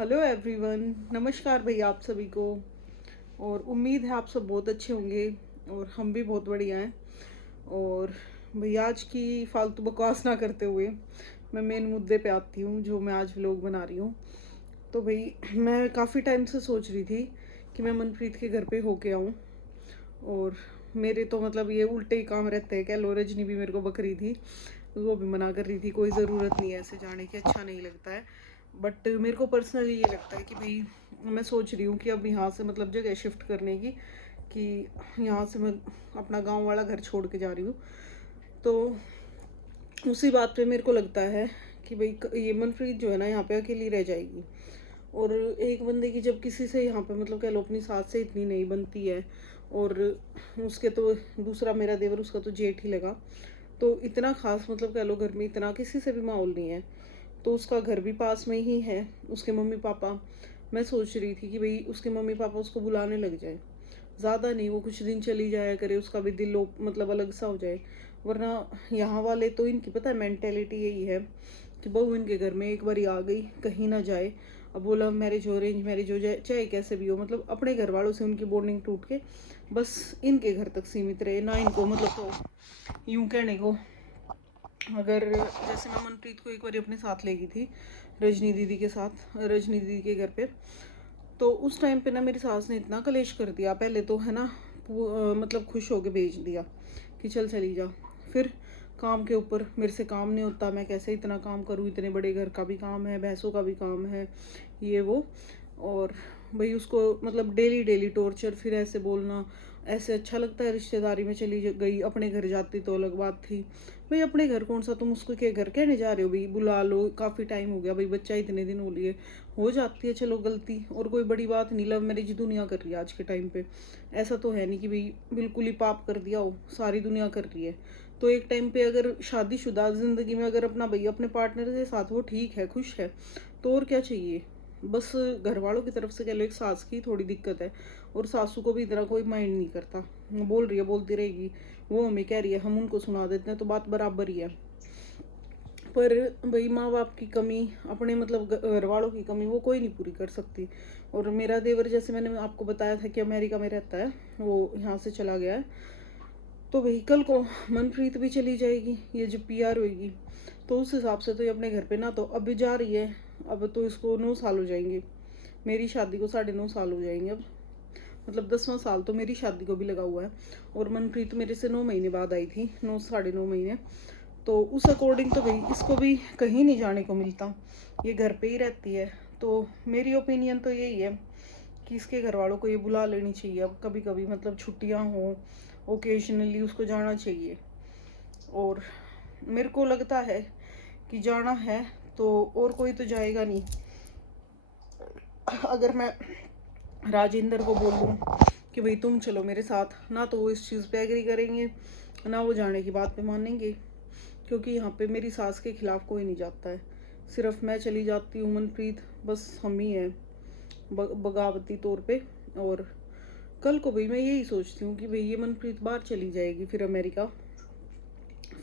Hello everyone, नमस्कार भैया आप सभी को। और उम्मीद है आप सब बहुत अच्छे होंगे और हम भी बहुत बढ़िया हैं। और भैया आज की फालतू बकवास ना करते हुए मैं मेन मुद्दे पे आती हूँ जो मैं आज व्लॉग बना रही हूँ। तो भाई मैं काफ़ी टाइम से सोच रही थी कि मैं मनप्रीत के घर पे होके आऊँ। और मेरे तो मतलब ये उल्टे ही काम रहते हैं। कह लो, रजनी भी मेरे को बक रही थी, वो भी मना कर रही थी, कोई ज़रूरत नहीं है ऐसे जाने की, अच्छा नहीं लगता है। बट मेरे को पर्सनली ये लगता है कि भाई मैं सोच रही हूँ कि अब यहाँ से मतलब जगह शिफ्ट करने की, कि यहाँ से मैं अपना गांव वाला घर छोड़ के जा रही हूँ। तो उसी बात पे मेरे को लगता है कि भाई ये मनप्रीत जो है ना यहाँ पे अकेली रह जाएगी। और एक बंदे की जब किसी से यहाँ पे मतलब कह लो अपनी सास से इतनी नहीं बनती है, और उसके तो दूसरा मेरा देवर, उसका तो जेठ ही लगा, तो इतना खास मतलब कह लो घर में इतना किसी से भी माहौल नहीं है। तो उसका घर भी पास में ही है, उसके मम्मी पापा। मैं सोच रही थी कि भाई उसके मम्मी पापा उसको बुलाने लग जाए, ज़्यादा नहीं, वो कुछ दिन चली जाया करे, उसका भी दिल मतलब अलग सा हो जाए। वरना यहाँ वाले तो इनकी पता है मेंटेलिटी यही है कि बहू इनके घर में एक बार आ गई कहीं ना जाए। अब वो लव मैरिज हो, अरेंज मैरिज हो जाए, चाहे कैसे भी हो, मतलब अपने घर वालों से उनकी बॉन्डिंग टूट के बस इनके घर तक सीमित रहे ना। इनको मतलब तो यूं कहने को, अगर जैसे मैं मनप्रीत को एक बार अपने साथ ले गई थी रजनी दीदी के साथ, रजनी दीदी के घर पे, तो उस टाइम पे ना मेरी सास ने इतना कलेश कर दिया। पहले तो है ना मतलब खुश होके भेज दिया कि चल चली जा। फिर काम के ऊपर मेरे से काम नहीं होता, मैं कैसे इतना काम करूँ, इतने बड़े घर का भी काम है, भैंसों का भी काम है, ये वो। और भाई उसको मतलब डेली डेली टॉर्चर, फिर ऐसे बोलना। ऐसे अच्छा लगता है? रिश्तेदारी में चली गई, अपने घर जाती तो अलग बात थी। भाई अपने घर कौन सा, तुम उसको के घर कहने जा रहे हो? भाई बुला लो, काफ़ी टाइम हो गया, भाई बच्चा इतने दिन हो लिए, हो जाती है चलो गलती, और कोई बड़ी बात नहीं। लव मैरिज दुनिया कर रही है आज के टाइम पे, ऐसा तो है नहीं कि भाई बिल्कुल ही पाप कर दिया हो, सारी दुनिया कर रही है। तो एक टाइम पे अगर शादीशुदा ज़िंदगी में अगर अपना भाई अपने पार्टनर के साथ वो ठीक है, खुश है, तो और क्या चाहिए। बस घर वालों की तरफ से कह लो एक सास की थोड़ी दिक्कत है, और सासू को भी इतना कोई माइंड नहीं करता, बोल रही है बोलती रहेगी, वो हमें कह रही है हम उनको सुना देते हैं, तो बात बराबर ही है। पर भाई माँ बाप की कमी, अपने मतलब घर वालों की कमी वो कोई नहीं पूरी कर सकती। और मेरा देवर, जैसे मैंने आपको बताया था कि अमेरिका में रहता है, वो यहाँ से चला गया है। तो भाई कल को मनप्रीत भी चली जाएगी, ये जब पीआर होएगी, तो उस हिसाब से तो ये अपने घर पे ना तो अभी जा रही है, अब तो इसको 9 साल हो जाएंगे। मेरी शादी को 9.5 साल हो जाएंगे अब, मतलब 10वां साल तो मेरी शादी को भी लगा हुआ है। और मनप्रीत मेरे से 9 महीने बाद आई थी, 9 साढ़े 9 महीने। तो उस अकॉर्डिंग तो भाई इसको भी कहीं नहीं जाने को मिलता, ये घर पे ही रहती है। तो मेरी ओपिनियन तो यही है कि इसके घर वालों को ये बुला लेनी चाहिए अब कभी कभी, मतलब छुट्टियां हो, ओकेजनली उसको जाना चाहिए। और मेरे को लगता है कि जाना है तो और कोई तो जाएगा नहीं। अगर मैं राजेंद्र को बोल दूँ कि भाई तुम चलो मेरे साथ, ना तो वो इस चीज़ पे एग्री करेंगे, ना वो जाने की बात पे मानेंगे। क्योंकि यहाँ पे मेरी सास के खिलाफ कोई नहीं जाता है, सिर्फ मैं चली जाती हूँ, मनप्रीत, बस हम ही हैं बगावती तौर पे। और कल को भाई मैं यही सोचती हूँ कि भाई ये मनप्रीत बाहर चली जाएगी फिर अमेरिका,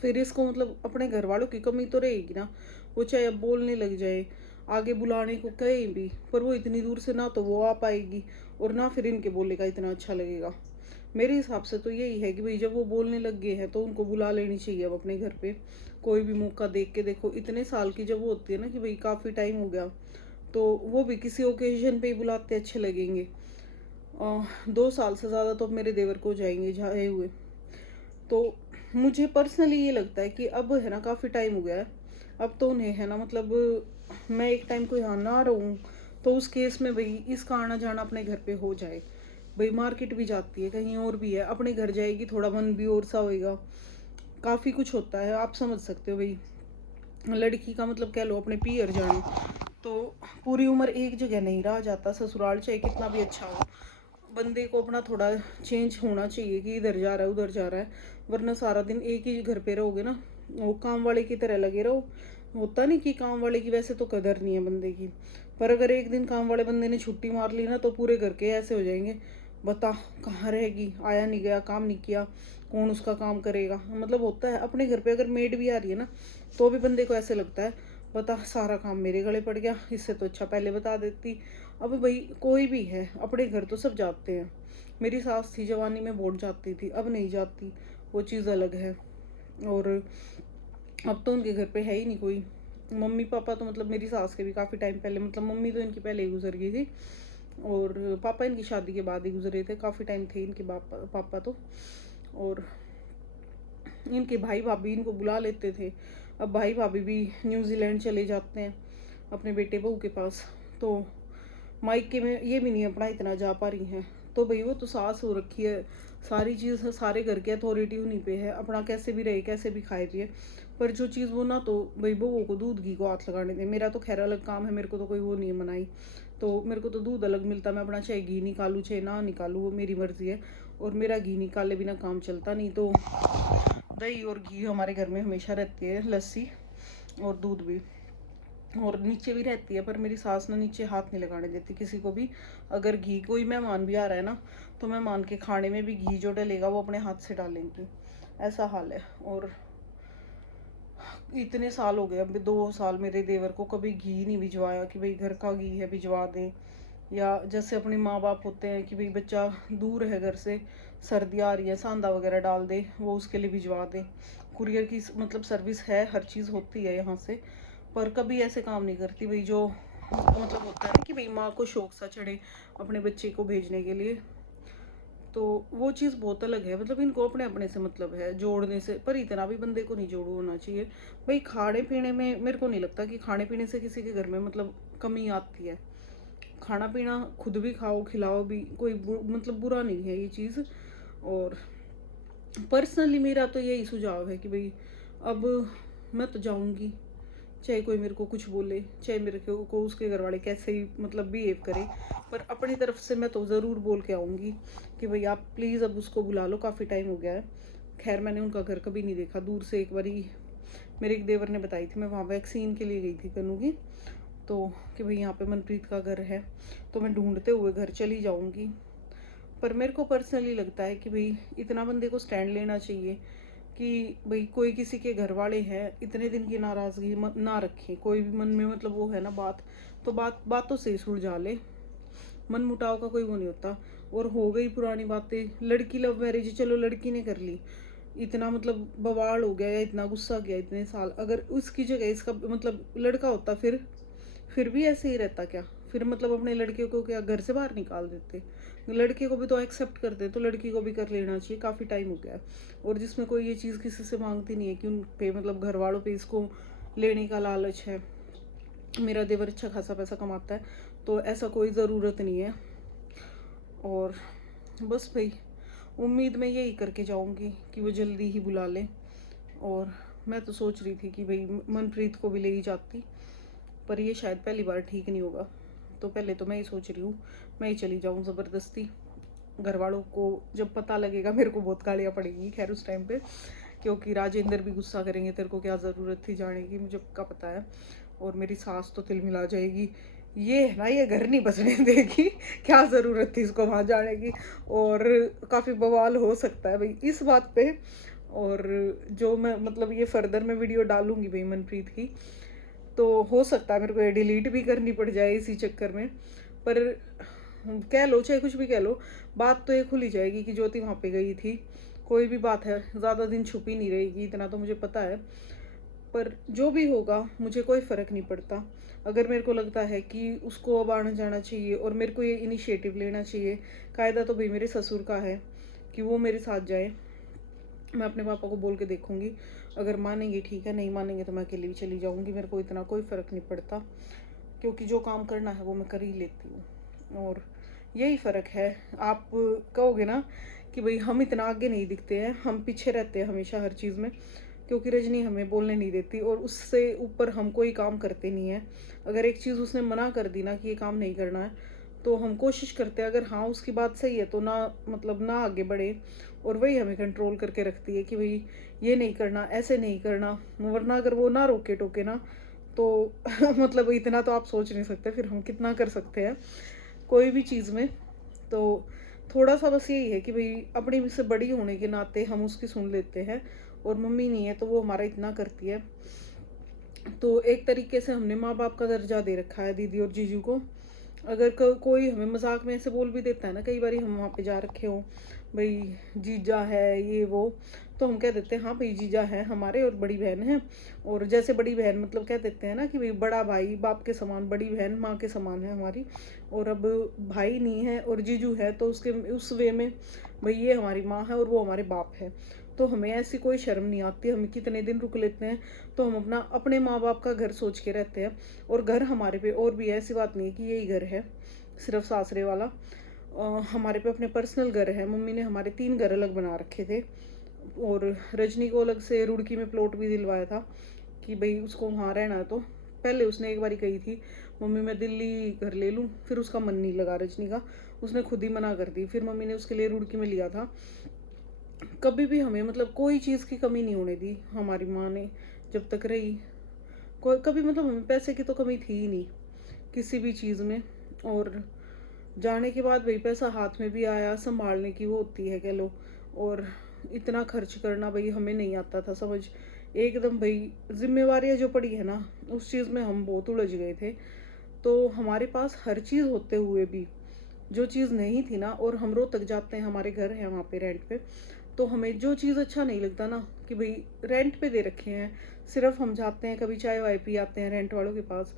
फिर इसको मतलब अपने घर वालों की कमी तो रहेगी ना। वो चाहे अब बोलने लग जाए, आगे बुलाने को कहीं भी, पर वो इतनी दूर से ना तो वो आ पाएगी, और ना फिर इनके बोलने का इतना अच्छा लगेगा। मेरे हिसाब से तो यही है कि भाई जब वो बोलने लग गए हैं तो उनको बुला लेनी चाहिए अब अपने घर पे, कोई भी मौका देख के। देखो इतने साल की जब वो होती है ना कि भाई काफ़ी टाइम हो गया, तो वो भी किसी ओकेजन पे ही बुलाते अच्छे लगेंगे। 2 साल से ज़्यादा तो अब मेरे देवर को जाएंगे जाए हुए। तो मुझे पर्सनली ये लगता है कि अब है ना काफ़ी टाइम हो गया है, अब तो उन्हें है ना मतलब मैं एक टाइम को यहाँ ना रहूँ, तो उस केस में भाई इसका आना जाना अपने घर पे हो जाए। भाई मार्केट भी जाती है, कहीं और भी है, अपने घर जाएगी, थोड़ा मन भी और सा होएगा। काफ़ी कुछ होता है, आप समझ सकते हो भाई, लड़की का मतलब कह लो अपने पियर जाने, तो पूरी उम्र एक जगह नहीं रहा जाता, ससुराल चाहे कितना भी अच्छा हो, बंदे को अपना थोड़ा चेंज होना चाहिए कि इधर जा रहा है उधर जा रहा है। वरना सारा दिन एक ही घर पे रहोगे ना, वो काम वाले की तरह लगे रहो। होता नहीं कि काम वाले की वैसे तो कदर नहीं है बंदे की, पर अगर एक दिन काम वाले बंदे ने छुट्टी मार ली ना, तो पूरे घर के ऐसे हो जाएंगे, बता कहाँ रहेगी, आया नहीं गया, काम नहीं किया, कौन उसका काम करेगा। मतलब होता है अपने घर पे अगर मेड भी आ रही है ना, तो भी बंदे को ऐसे लगता है बता, सारा काम मेरे गले पड़ गया, इससे तो अच्छा पहले बता देती। अब भाई कोई भी है, अपने घर तो सब जाते हैं। मेरी सास थी जवानी में वोट जाती थी, अब नहीं जाती, वो चीज़ अलग है। और अब तो उनके घर पे है ही नहीं कोई। मम्मी पापा तो मतलब मेरी सास के भी काफ़ी टाइम पहले, मतलब मम्मी तो इनकी पहले ही गुजर गई थी, और पापा इनकी शादी के बाद ही गुजरे थे। काफ़ी टाइम थे इनके पापा तो। और इनके भाई भाभी इनको बुला लेते थे। अब भाई भाभी भी न्यूजीलैंड चले जाते हैं अपने बेटे बहू के पास, तो मायके में ये भी नहीं अपना इतना जा पा रही हैं। तो भाई वो तो सास हो रखी है, सारी चीज़ सारे घर की अथॉरिटी उन्हीं पे है, अपना कैसे भी रहे कैसे भी खाए पिए। पर जो चीज़ वो ना, तो भाई बहू को दूध घी को हाथ लगाने दे। मेरा तो खैर अलग काम है, मेरे को तो कोई वो नहीं है मनाई, तो मेरे को तो दूध अलग मिलता, मैं अपना चाहे घी निकालूँ चाहे ना निकालूँ, वो मेरी मर्ज़ी है। और मेरा घी निकाले बिना काम चलता नहीं, तो दही और घी हमारे घर में हमेशा रहती है, लस्सी और दूध भी। और नीचे भी रहती है, पर मेरी सास ना नीचे हाथ नहीं लगाने देती किसी को भी। अगर घी, कोई मेहमान भी आ रहा है ना, तो मेहमान के खाने में भी घी जो डलेगा वो अपने हाथ से डालेंगी, ऐसा हाल है। और इतने साल हो गए, अभी 2 साल मेरे देवर को कभी घी नहीं भिजवाया कि भाई घर का घी है भिजवा दें। या जैसे अपने माँ बाप होते हैं कि भाई बच्चा दूर है घर से, सर्दी आ रही है, सांदा वगैरह डाल दे, वो उसके लिए भिजवा दें। कुरियर की मतलब सर्विस है, हर चीज़ होती है यहाँ से, पर कभी ऐसे काम नहीं करती भाई जो मतलब होता है ना कि भाई माँ को शौक सा चढ़े अपने बच्चे को भेजने के लिए। तो वो चीज़ बहुत अलग है, मतलब इनको अपने अपने से मतलब है जोड़ने से, पर इतना भी बंदे को नहीं जोड़ू होना चाहिए भाई। खाने पीने में मेरे को नहीं लगता कि खाने पीने से किसी के घर में मतलब कमी आती है। खाना पीना खुद भी खाओ खिलाओ भी, कोई मतलब बुरा नहीं है ये चीज़। और पर्सनली मेरा तो यही सुझाव है कि भाई अब मैं तो जाऊंगी, चाहे कोई मेरे को कुछ बोले, चाहे मेरे को उसके घर वाले कैसे ही मतलब बिहेव करे, पर अपनी तरफ से मैं तो ज़रूर बोल के आऊँगी कि भाई आप प्लीज़ अब उसको बुला लो, काफ़ी टाइम हो गया है। खैर मैंने उनका घर कभी नहीं देखा, दूर से एक बारी मेरे एक देवर ने बताई थी, मैं वहाँ वैक्सीन के लिए गई थी कनू की, तो कि भाई यहाँ पे मनप्रीत का घर है, तो मैं ढूंढते हुए घर चली जाऊँगी। पर मेरे को पर्सनली लगता है कि भाई इतना बंदे को स्टैंड लेना चाहिए कि भाई कोई किसी के घर वाले हैं, इतने दिन की नाराज़गी ना रखें। कोई भी मन में मतलब वो है ना बात, तो बातों से ही सुलझा ले, मन मुटाव का कोई वो नहीं होता। और हो गई पुरानी बातें, लड़की लव मैरिज, चलो लड़की ने कर ली, इतना मतलब बवाल हो गया या इतना गुस्सा गया इतने साल, अगर उसकी जगह इसका मतलब लड़का होता फिर भी ऐसे ही रहता क्या? फिर मतलब अपने लड़के को क्या घर से बाहर निकाल देते? लड़के को भी तो एक्सेप्ट करते, तो लड़की को भी कर लेना चाहिए, काफ़ी टाइम हो गया है। और जिसमें कोई ये चीज़ किसी से मांगती नहीं है कि उन पे मतलब घर वालों पे इसको लेने का लालच है। मेरा देवर अच्छा खासा पैसा कमाता है, तो ऐसा कोई ज़रूरत नहीं है। और बस भाई उम्मीद मैं यही करके जाऊंगी कि वो जल्दी ही बुला ले। और मैं तो सोच रही थी कि भाई मनप्रीत को भी ले ही जाती, पर ये शायद पहली बार ठीक नहीं होगा, तो पहले तो मैं ही सोच रही हूँ मैं ही चली जाऊँ ज़बरदस्ती। घर वालों को जब पता लगेगा मेरे को बहुत गालियाँ पड़ेगी खैर उस टाइम पे, क्योंकि राजेंद्र भी गुस्सा करेंगे, तेरे को क्या ज़रूरत थी जाने की, मुझे का पता है। और मेरी सास तो तिल मिला जाएगी, ये है ना ये घर नहीं बसने देगी, क्या ज़रूरत थी इसको वहाँ जाने की। और काफ़ी बवाल हो सकता है भाई इस बात पे। और जो मैं मतलब ये फर्दर मैं वीडियो डालूंगी भाई मनप्रीत की, तो हो सकता है मेरे को ये डिलीट भी करनी पड़ जाए इसी चक्कर में। पर कह लो चाहे कुछ भी कह लो, बात तो ये खुल ही जाएगी कि ज्योति वहाँ पे गई थी। कोई भी बात है ज़्यादा दिन छुपी नहीं रहेगी, इतना तो मुझे पता है। पर जो भी होगा मुझे कोई फ़र्क नहीं पड़ता। अगर मेरे को लगता है कि उसको अब आना जाना चाहिए और मेरे को ये इनिशिएटिव लेना चाहिए, कायदा तो भाई मेरे ससुर का है कि वो मेरे साथ जाए। मैं अपने पापा को बोल के देखूंगी, अगर मानेंगे ठीक है, नहीं मानेंगे तो मैं अकेली भी चली जाऊंगी, मेरे को इतना कोई फ़र्क नहीं पड़ता, क्योंकि जो काम करना है वो मैं कर ही लेती हूँ। और यही फ़र्क है। आप कहोगे ना कि भाई हम इतना आगे नहीं दिखते हैं, हम पीछे रहते हैं हमेशा हर चीज़ में, क्योंकि रजनी हमें बोलने नहीं देती और उससे ऊपर हम कोई काम करते नहीं हैं। अगर एक चीज़ उसने मना कर दी ना कि ये काम नहीं करना है, तो हम कोशिश करते हैं, अगर हाँ उसकी बात सही है तो ना मतलब ना आगे बढ़े, और वही हमें कंट्रोल करके रखती है कि भाई ये नहीं करना, ऐसे नहीं करना। वरना अगर वो ना रोके टोके ना, तो मतलब इतना तो आप सोच नहीं सकते फिर हम कितना कर सकते हैं कोई भी चीज़ में। तो थोड़ा सा बस यही है कि भाई अपनी से बड़ी होने के नाते हम उसकी सुन लेते हैं, और मम्मी नहीं है तो वो हमारा इतना करती है। तो एक तरीके से हमने माँ बाप का दर्जा दे रखा है दीदी और जीजू को। अगर कोई हमें मजाक में ऐसे बोल भी देता है ना, कई बार हम वहाँ पे जा रखे हों, भाई जीजा है ये वो, तो हम कह देते हैं हाँ भाई जीजा है हमारे और बड़ी बहन है। और जैसे बड़ी बहन मतलब कह देते हैं ना कि भाई बड़ा भाई बाप के समान, बड़ी बहन माँ के समान है हमारी। और अब भाई नहीं है और जीजू है तो उसके उस वे में भाई ये हमारी माँ है और वो हमारे बाप है। तो हमें ऐसी कोई शर्म नहीं आती, हम कितने दिन रुक लेते हैं तो हम अपने माँ बाप का घर सोच के रहते हैं। और घर हमारे पे और भी ऐसी बात नहीं है कि यही घर है सिर्फ सासरे वाला। हमारे पे अपने पर्सनल घर है, मम्मी ने हमारे 3 घर अलग बना रखे थे। और रजनी को अलग से रुड़की में प्लॉट भी दिलवाया था कि भाई उसको वहाँ रहना है। तो पहले उसने एक बारी कही थी मम्मी मैं दिल्ली घर ले लूँ, फिर उसका मन नहीं लगा रजनी का, उसने खुद ही मना कर दी। फिर मम्मी ने उसके लिए रुड़की में लिया था। कभी भी हमें मतलब कोई चीज़ की कमी नहीं होने दी हमारी माँ ने जब तक रही। कोई कभी मतलब हमें पैसे की तो कमी थी ही नहीं किसी भी चीज़ में। और जाने के बाद भाई पैसा हाथ में भी आया, संभालने की वो होती है कह लो। और इतना खर्च करना भाई हमें नहीं आता था समझ, एकदम भाई जिम्मेवारियाँ जो पड़ी है ना उस चीज़ में हम बहुत उलझ गए थे। तो हमारे पास हर चीज़ होते हुए भी जो चीज़ नहीं थी ना, और हम रोहतक जाते हैं, हमारे घर है वहाँ पे रेंट पे, तो हमें जो चीज़ अच्छा नहीं लगता ना कि भाई रेंट पे दे रखे हैं, सिर्फ हम जाते हैं कभी चाय वाय पी आते हैं रेंट वालों के पास,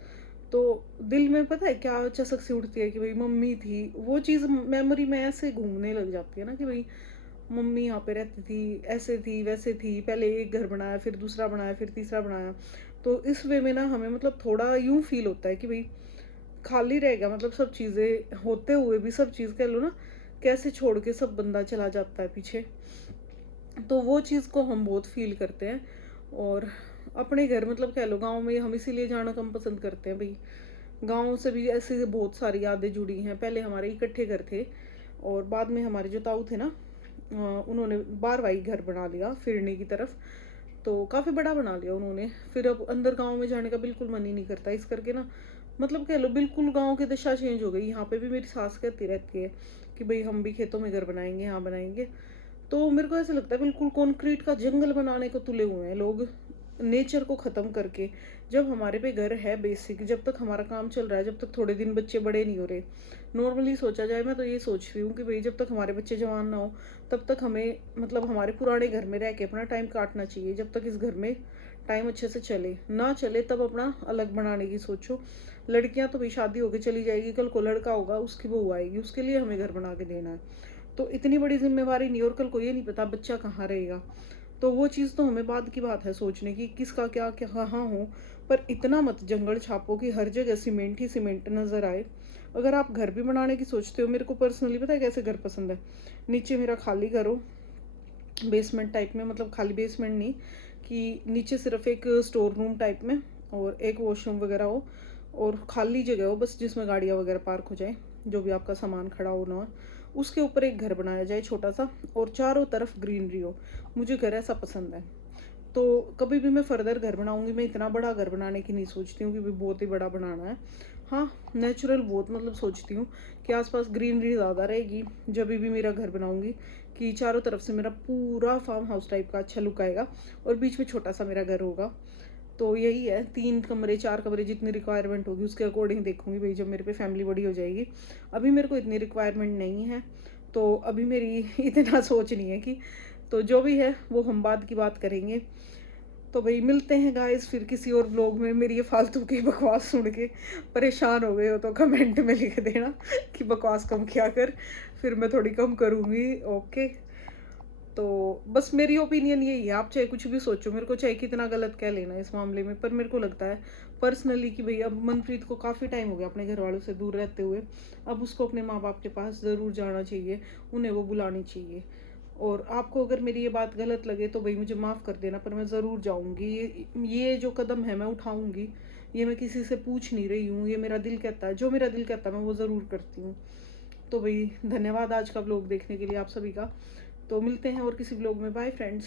तो दिल में पता है क्या चसक सी उठती है कि भाई मम्मी थी, वो चीज़ मेमोरी में ऐसे घूमने लग जाती है ना कि भाई मम्मी यहाँ पे रहती थी, ऐसे थी वैसे थी, पहले एक घर बनाया फिर दूसरा बनाया फिर तीसरा बनाया। तो इस वे में ना हमें मतलब थोड़ा यूं फील होता है कि भाई खाली रहेगा, मतलब सब चीज़ें होते हुए भी, सब चीज़ कह लो ना कैसे छोड़ के सब बंदा चला जाता है पीछे। तो वो चीज़ को हम बहुत फील करते हैं। और अपने घर मतलब कह लो गांव में हम इसीलिए जाना कम पसंद करते हैं भाई, गांव से भी ऐसे बहुत सारी यादें जुड़ी हैं। पहले हमारे इकट्ठे घर थे और बाद में हमारे जो ताऊ थे ना उन्होंने बारवाई घर बना लिया फिरनी की तरफ, तो काफ़ी बड़ा बना लिया उन्होंने। फिर अब अंदर गांव में जाने का बिल्कुल मन ही नहीं करता, इस करके ना मतलब कह लो बिल्कुल गांव की दिशा चेंज हो गई। यहाँ पे भी मेरी सास कहती रहती है कि भाई हम भी खेतों में घर बनाएंगे, यहाँ बनाएंगे। तो मेरे को ऐसा लगता है बिल्कुल कंक्रीट का जंगल बनाने को तुले हुए हैं लोग, नेचर को ख़त्म करके। जब हमारे पे घर है बेसिक, जब तक हमारा काम चल रहा है, जब तक थोड़े दिन बच्चे बड़े नहीं हो रहे, नॉर्मली सोचा जाए मैं तो ये सोच रही हूँ कि भाई जब तक हमारे बच्चे जवान ना हो तब तक हमें मतलब हमारे पुराने घर में रह के अपना टाइम काटना चाहिए। जब तक इस घर में टाइम अच्छे से चले ना चले तब अपना अलग बनाने की सोचो। लड़कियां तो भाई शादी होके चली जाएगी, कल को लड़का होगा उसकी बहू आएगी, उसके लिए हमें घर बना के देना है। तो इतनी बड़ी जिम्मेवारी नहीं, और कल को ये नहीं पता बच्चा कहाँ रहेगा। तो वो चीज़ तो हमें बाद की बात है सोचने की किसका क्या क्या कहाँ हो। पर इतना मत जंगल छापो कि हर जगह सीमेंट ही सीमेंट नज़र आए। अगर आप घर भी बनाने की सोचते हो, मेरे को पर्सनली पता है कैसे घर पसंद है, नीचे मेरा खाली घर हो बेसमेंट टाइप में, मतलब खाली बेसमेंट नहीं, कि नीचे सिर्फ एक स्टोर रूम टाइप में और एक वॉशरूम वगैरह हो और खाली जगह हो बस, जिसमें गाड़ियाँ वगैरह पार्क हो जाए, जो भी आपका सामान खड़ा होना हो। उसके ऊपर एक घर बनाया जाए छोटा सा और चारों तरफ ग्रीनरी हो। मुझे घर ऐसा पसंद है। तो कभी भी मैं फर्दर घर बनाऊंगी, मैं इतना बड़ा घर बनाने की नहीं सोचती हूँ कि भी बहुत ही बड़ा बनाना है। हाँ नेचुरल बहुत मतलब सोचती हूँ कि आसपास ग्रीनरी ज़्यादा रहेगी जब भी मेरा घर बनाऊंगी, कि चारों तरफ से मेरा पूरा फार्म हाउस टाइप का अच्छा लुक आएगा और बीच में छोटा सा मेरा घर होगा। तो यही है, 3 कमरे 4 कमरे जितनी रिक्वायरमेंट होगी उसके अकॉर्डिंग देखूंगी भाई जब मेरे पे फैमिली बड़ी हो जाएगी। अभी मेरे को इतनी रिक्वायरमेंट नहीं है, तो अभी मेरी इतना सोच नहीं है कि, तो जो भी है वो हम बाद की बात करेंगे। तो भाई मिलते हैं गाइस फिर किसी और व्लॉग में। मेरी ये फालतू की बकवास सुन के परेशान हो गए हो तो कमेंट में लिख देना कि बकवास कम किया कर, फिर मैं थोड़ी कम करूँगी। ओके, तो बस मेरी ओपिनियन यही है, आप चाहे कुछ भी सोचो, मेरे को चाहे कितना गलत कह लेना इस मामले में, पर मेरे को लगता है पर्सनली कि भाई अब मनप्रीत को काफ़ी टाइम हो गया अपने घर वालों से दूर रहते हुए, अब उसको अपने माँ बाप के पास ज़रूर जाना चाहिए, उन्हें वो बुलानी चाहिए। और आपको अगर मेरी ये बात गलत लगे तो भाई मुझे माफ़ कर देना, पर मैं ज़रूर जाऊँगी। ये जो कदम है मैं उठाऊँगी, ये मैं किसी से पूछ नहीं रही हूँ, ये मेरा दिल कहता है, जो मेरा दिल कहता है मैं वो ज़रूर करती हूँ। तो भाई धन्यवाद आज का व्लॉग देखने के लिए आप सभी का। तो मिलते हैं और किसी व्लॉग में, बाय फ्रेंड्स।